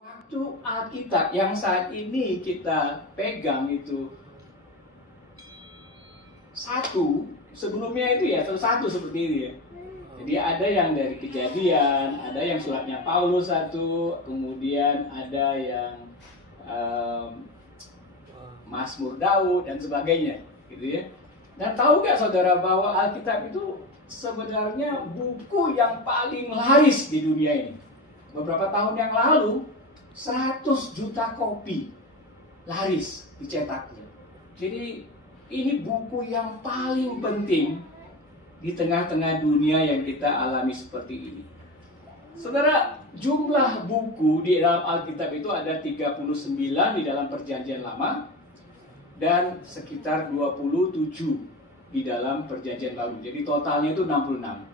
Waktu Alkitab yang saat ini kita pegang itu satu, sebelumnya itu ya satu seperti ini ya. Jadi ada yang dari Kejadian, ada yang suratnya Paulus satu, kemudian ada yang Mazmur Daud dan sebagainya, gitu ya. Dan tahu gak saudara bahwa Alkitab itu sebenarnya buku yang paling laris di dunia ini. Beberapa tahun yang lalu 100 juta kopi laris dicetaknya. Jadi ini buku yang paling penting di tengah-tengah dunia yang kita alami seperti ini. Saudara, jumlah buku di dalam Alkitab itu ada 39 di dalam Perjanjian Lama dan sekitar 27 di dalam Perjanjian Baru. Jadi totalnya itu 66.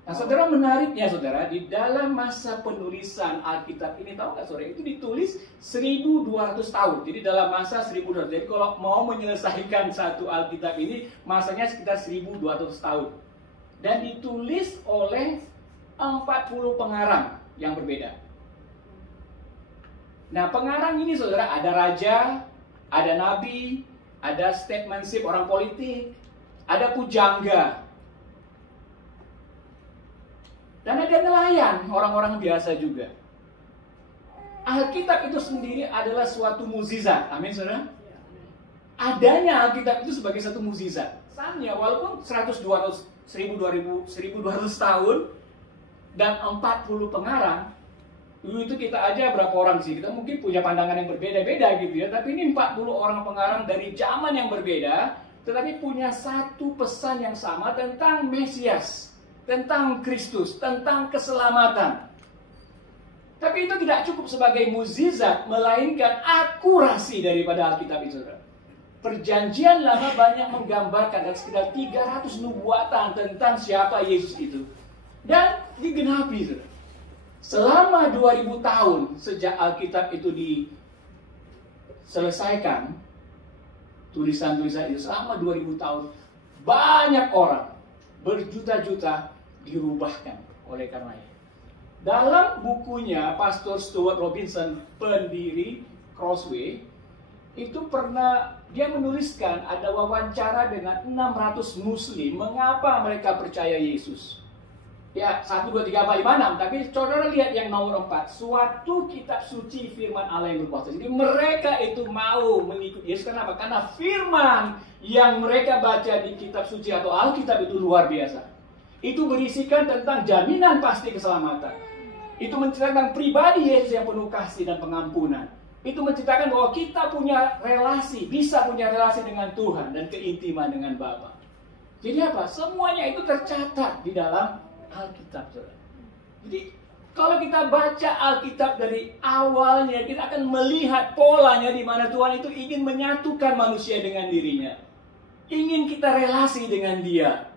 Nah, saudara, menariknya saudara, di dalam masa penulisan Alkitab ini, tahu nggak saudara, itu ditulis 1200 tahun. Jadi dalam masa 1200. Jadi kalau mau menyelesaikan satu Alkitab ini, masanya sekitar 1200 tahun. Dan ditulis oleh 40 pengarang yang berbeda. Nah, pengarang ini saudara, ada raja, ada nabi, ada statesmanship orang politik, ada pujangga, dan ada nelayan, orang-orang biasa juga. Alkitab itu sendiri adalah suatu mukjizat. Amin, saudara? Adanya Alkitab itu sebagai satu mukjizat. Misalnya, walaupun 100, 200, 1000, 2000, 1200 tahun dan 40 pengarang, dulu itu kita aja berapa orang sih? Kita mungkin punya pandangan yang berbeda-beda gitu ya. Tapi ini 40 orang pengarang dari zaman yang berbeda, tetapi punya satu pesan yang sama tentang Mesias, tentang Kristus, tentang keselamatan. Tapi itu tidak cukup sebagai mukjizat, melainkan akurasi daripada Alkitab itu. Perjanjian Lama banyak menggambarkan dan sekitar 300 nubuatan tentang siapa Yesus itu. Dan digenapi. Selama 2000 tahun sejak Alkitab itu diselesaikan, tulisan-tulisan itu selama 2000 tahun, banyak orang, berjuta-juta dirubahkan oleh karenanya. Dalam bukunya Pastor Stuart Robinson, pendiri Crossway, itu pernah dia menuliskan ada wawancara dengan 600 Muslim mengapa mereka percaya Yesus. Ya, 1, 2, 3, 4, 5, 6. Tapi saudara lihat yang nomor 4. Suatu kitab suci firman Allah yang berkuasa. Jadi mereka itu mau mengikuti Yesus. Kenapa? Karena firman yang mereka baca di kitab suci atau Alkitab itu luar biasa. Itu berisikan tentang jaminan pasti keselamatan. Itu menceritakan pribadi Yesus yang penuh kasih dan pengampunan. Itu menceritakan bahwa kita punya relasi, bisa punya relasi dengan Tuhan dan keintiman dengan Bapa. Jadi apa? Semuanya itu tercatat di dalam Alkitab, saudara. Jadi kalau kita baca Alkitab dari awalnya, kita akan melihat polanya di mana Tuhan itu ingin menyatukan manusia dengan dirinya. Ingin kita relasi dengan Dia.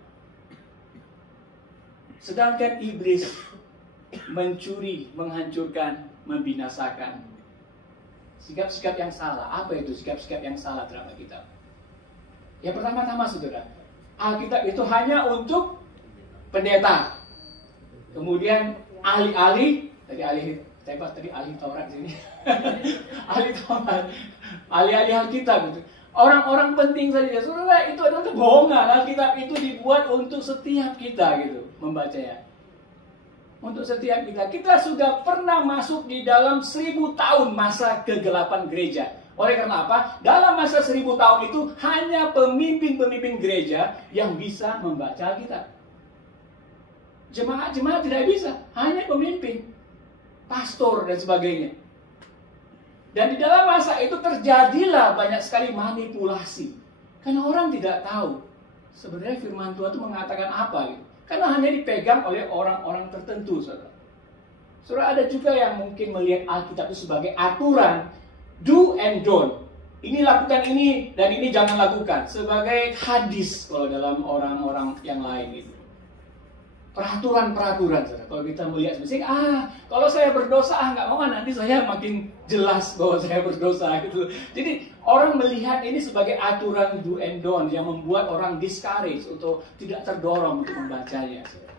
Sedangkan iblis mencuri, menghancurkan, membinasakan. Sikap-sikap yang salah. Apa itu sikap-sikap yang salah dalam Alkitab? Ya, pertama-tama saudara, Alkitab itu hanya untuk pendeta. Kemudian ahli-ahli, tadi ahli Taurat di sini. Ahli Taurat, ahli-ahli Alkitab gitu. Orang-orang penting saja. Saudara, itu adalah kebohongan. Alkitab itu dibuat untuk setiap kita gitu membacanya. Untuk setiap kita. Kita sudah pernah masuk di dalam 1000 tahun masa kegelapan gereja. Oleh karena apa? Dalam masa 1000 tahun itu hanya pemimpin-pemimpin gereja yang bisa membaca Alkitab. Jemaat-jemaat tidak bisa, hanya pemimpin, pastor dan sebagainya. Dan di dalam masa itu terjadilah banyak sekali manipulasi. Karena orang tidak tahu sebenarnya firman Tuhan itu mengatakan apa gitu. Karena hanya dipegang oleh orang-orang tertentu, saudara. Saudara, ada juga yang mungkin melihat Alkitab itu sebagai aturan, do and don't. Ini lakukan ini dan ini jangan lakukan. Sebagai hadis kalau dalam orang-orang yang lain gitu. Peraturan-peraturan, saudara. Kalau kita melihat misalnya, kalau saya berdosa, nggak mau, nanti saya makin jelas bahwa saya berdosa gitu. Jadi orang melihat ini sebagai aturan do and don't yang membuat orang discourage atau tidak terdorong untuk membacanya. Saudara.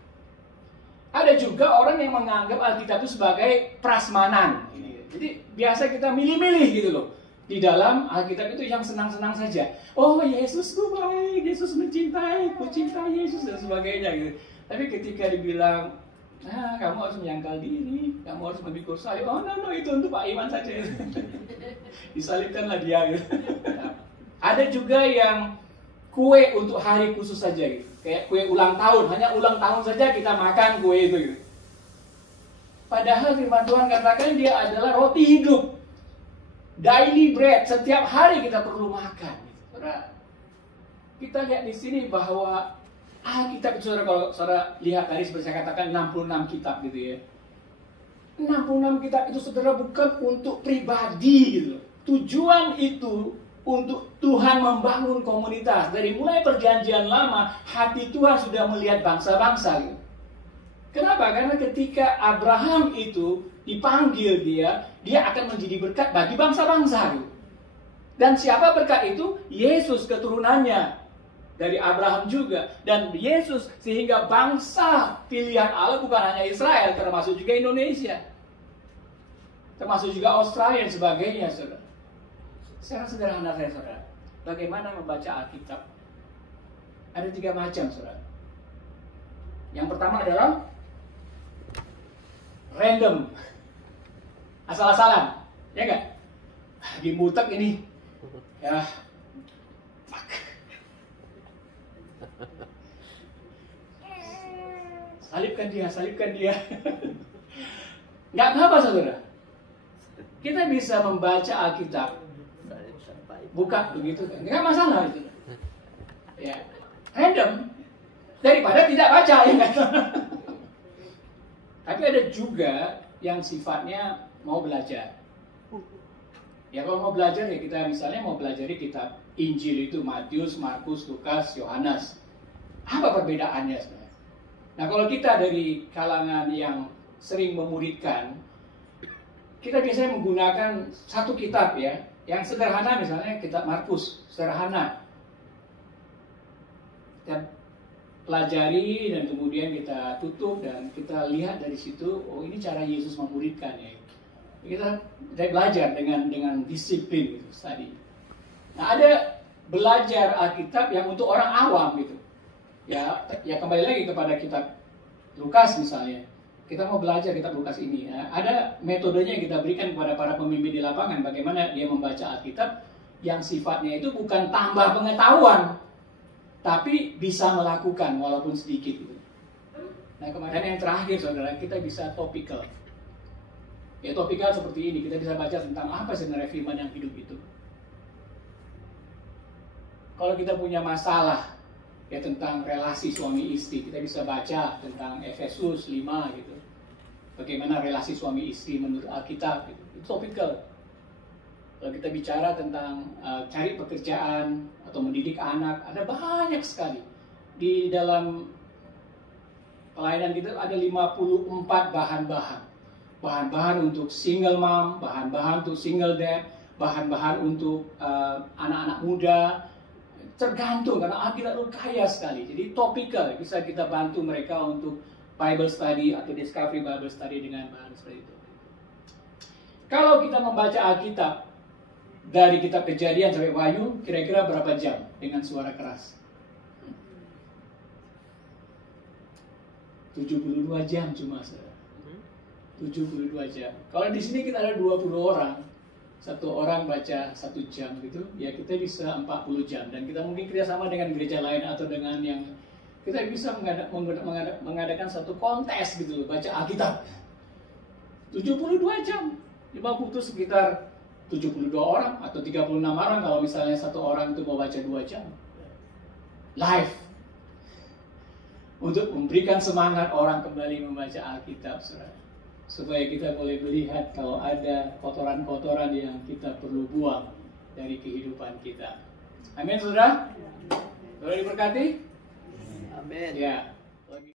Ada juga orang yang menganggap Alkitab itu sebagai prasmanan. Jadi biasa kita milih-milih gitu loh. Di dalam Alkitab itu yang senang-senang saja. Oh, Yesus tuh baik, Yesus mencintai, ku cinta Yesus dan sebagainya gitu. Tapi ketika dibilang, kamu harus menyangkal diri, kamu harus memikul salib. Oh, no, itu untuk Pak Iman saja. Disalibkanlah dia gitu. Ada juga yang kue untuk hari khusus saja gitu. Kayak kue ulang tahun, hanya ulang tahun saja kita makan kue itu gitu. Padahal firman Tuhan katakan dia adalah roti hidup. Daily bread, setiap hari kita perlu makan. Saudara, kita lihat di sini bahwa Alkitab, saudara, kalau saudara lihat tadi seperti saya katakan 66 kitab gitu ya. 66 kitab itu saudara bukan untuk pribadi gitu. Tujuan itu untuk Tuhan membangun komunitas. Dari mulai perjanjian lama, hati Tuhan sudah melihat bangsa-bangsa gitu. Kenapa? Karena ketika Abraham itu dipanggil dia akan menjadi berkat bagi bangsa-bangsa. Dan siapa berkat itu? Yesus keturunannya dari Abraham juga. Dan Yesus sehingga bangsa pilihan Allah bukan hanya Israel, termasuk juga Indonesia. Termasuk juga Australia dan sebagainya, saudara. Secara sederhana saya, saudara. Bagaimana membaca Alkitab? Ada 3 macam, saudara. Yang pertama adalah random, asal-asalan, ya enggak? Lagi mutek ini, ya, fuck. Salibkan dia. Nggak apa-apa, saudara. Kita bisa membaca Alkitab, bukan begitu, nggak masalah itu. Ya, random daripada tidak baca, ya enggak? Tapi ada juga yang sifatnya mau belajar. Ya kalau mau belajar ya kita misalnya mau belajar di kitab Injil itu Matius, Markus, Lukas, Yohanes. Apa perbedaannya sebenarnya? Nah kalau kita dari kalangan yang sering memuridkan, kita biasanya menggunakan satu kitab ya, yang sederhana misalnya kitab Markus, sederhana. Dan pelajari dan kemudian kita tutup dan kita lihat dari situ, oh ini cara Yesus memuridkan ya. Kita belajar dengan disiplin gitu tadi. Nah ada belajar Alkitab yang untuk orang awam gitu. Ya kembali lagi kepada kitab Lukas misalnya. Kita mau belajar kitab Lukas ini. Ya. Ada metodenya yang kita berikan kepada para pemimpin di lapangan bagaimana dia membaca Alkitab yang sifatnya itu bukan tambah pengetahuan, tapi bisa melakukan walaupun sedikit. Nah kemudian yang terakhir saudara, kita bisa topical. Ya topical seperti ini, kita bisa baca tentang apa sebenarnya firman yang hidup itu. Kalau kita punya masalah ya tentang relasi suami istri, kita bisa baca tentang Efesus 5 gitu. Bagaimana relasi suami istri menurut Alkitab gitu. Itu topical. Kalau kita bicara tentang cari pekerjaan atau mendidik anak, ada banyak sekali. Di dalam pelayanan kita ada 54 bahan-bahan. Bahan-bahan untuk single mom, bahan-bahan untuk single dad, bahan-bahan untuk anak-anak muda. Tergantung, karena Alkitab itu kaya sekali. Jadi topikal, bisa kita bantu mereka untuk Bible study atau discovery Bible study dengan bahan seperti itu. Kalau kita membaca Alkitab dari kitab Kejadian sampai Wahyu, kira-kira berapa jam dengan suara keras? 72 jam cuma, saudara. 72 jam. Kalau di sini kita ada 20 orang, satu orang baca 1 jam gitu, ya kita bisa 40 jam. Dan kita mungkin kerjasama dengan gereja lain atau dengan yang kita bisa mengadakan satu kontes gitu loh, baca Alkitab. 72 jam. 50 itu sekitar 72 orang atau 36 orang kalau misalnya satu orang itu mau baca 2 jam. Live. Untuk memberikan semangat orang kembali membaca Alkitab, saudara. Supaya kita boleh melihat kalau ada kotoran-kotoran yang kita perlu buang dari kehidupan kita. Amin, saudara? Saudara diberkati? Amin. Ya.